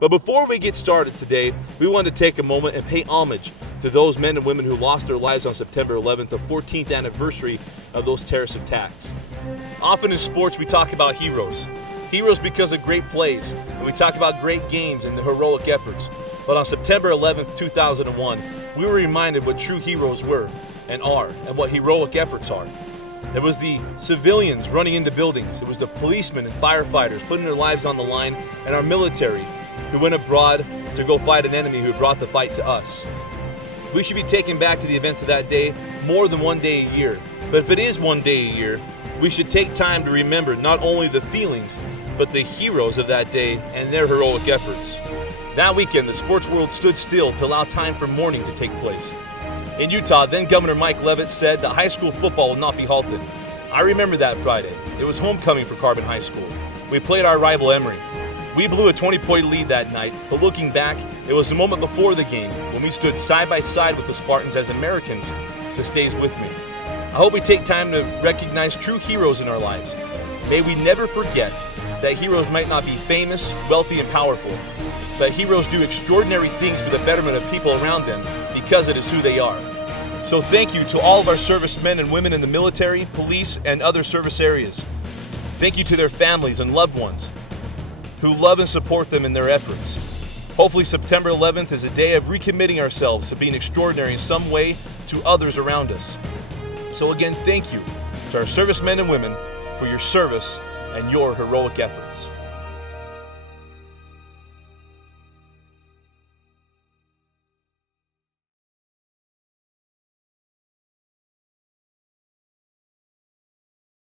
But before we get started today, we want to take a moment and pay homage to those men and women who lost their lives on September 11th, the 14th anniversary of those terrorist attacks. Often in sports, we talk about heroes. Heroes because of great plays, and we talk about great games and the heroic efforts. But on September 11th, 2001, we were reminded what true heroes were and are, and what heroic efforts are. It was the civilians running into buildings. It was the policemen and firefighters putting their lives on the line, and our military who went abroad to go fight an enemy who brought the fight to us. We should be taken back to the events of that day more than one day a year. But if it is one day a year, we should take time to remember not only the feelings, but the heroes of that day and their heroic efforts. That weekend, the sports world stood still to allow time for mourning to take place. In Utah, then Governor Mike Leavitt said that high school football will not be halted. I remember that Friday. It was homecoming for Carbon High School. We played our rival Emory. We blew a 20-point lead that night, but looking back, it was the moment before the game when we stood side by side with the Spartans as Americans that stays with me. I hope we take time to recognize true heroes in our lives. May we never forget that heroes might not be famous, wealthy, and powerful, but heroes do extraordinary things for the betterment of people around them because it is who they are. So thank you to all of our servicemen and women in the military, police, and other service areas. Thank you to their families and loved ones who love and support them in their efforts. Hopefully September 11th is a day of recommitting ourselves to being extraordinary in some way to others around us. So again, thank you to our servicemen and women for your service and your heroic efforts.